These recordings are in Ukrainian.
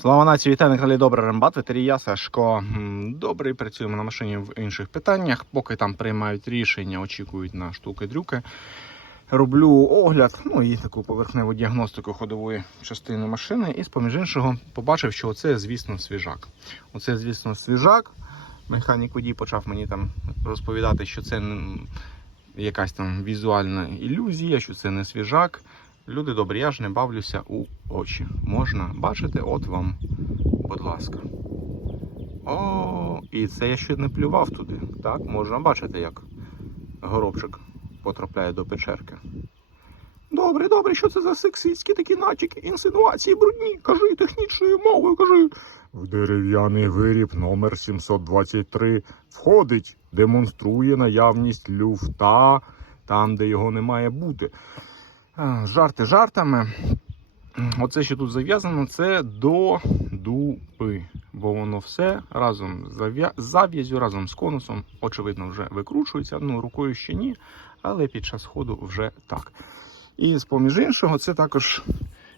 Слава нації, вітаю на каналі Добре Рембат, ветерій я Сашко. М, Добрий, працюємо на машині в інших питаннях. Поки там приймають рішення, очікують на штуки-дрюки. Роблю огляд, ну і таку поверхневу діагностику ходової частини машини. І з поміж іншого побачив, що це, звісно, свіжак. Оце, звісно, свіжак. Механік водій почав мені там розповідати, що це якась там візуальна ілюзія, що це не свіжак. Люди добрі, я ж не бавлюся у очі. Можна бачити, от вам, будь ласка. О, і це я ще не плював туди. Так, можна бачити, як горобчик потрапляє до печерки. Добре, добре, що це за сексистські такі натяки, інсинуації брудні? Кажи технічною мовою, кажи. В дерев'яний виріб номер 723 входить, демонструє наявність люфта там, де його не має бути. Жарти жартами. Оце, що тут зав'язано, це до дупи. Бо воно все разом з зав'язю, разом з конусом, очевидно, вже викручується. Ну, рукою ще ні, але під час ходу вже так. І з поміж іншого, це також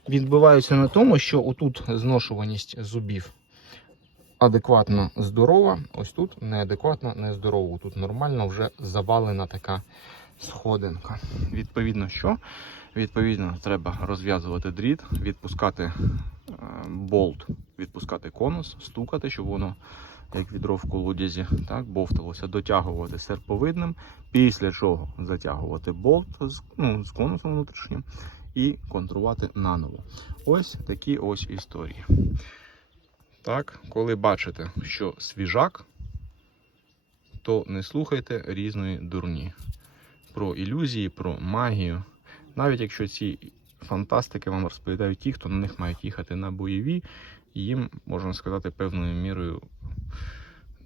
відбувається на тому, що отут зношуваність зубів адекватно здорова. Ось тут неадекватно нездорова. Тут нормально вже завалена така сходинка. Відповідно, що? Відповідно, треба розв'язувати дріт, відпускати е, болт, відпускати конус, стукати, щоб воно, як відро в колодязі, так, бовталося, дотягувати серповидним, після чого затягувати болт з, ну, з конусом внутрішнім і контрувати наново. Ось такі ось історії. Так, коли бачите, що свіжак, то не слухайте різної дурні про ілюзії, про магію. Навіть якщо ці фантастики вам розповідають ті, хто на них мають їхати на бойові, їм, можна сказати, певною мірою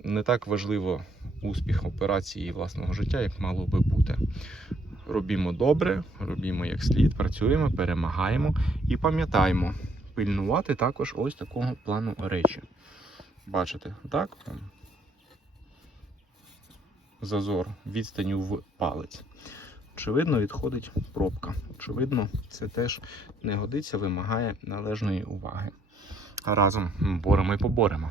не так важливо успіх операції власного життя, як мало би бути. Робімо добре, робімо як слід, працюємо, перемагаємо і пам'ятаємо пильнувати також ось такого плану речі. Бачите, так? Зазор відстаню в палець. Очевидно, відходить пробка. Очевидно, це теж не годиться, вимагає належної уваги. Разом боремо і поборемо.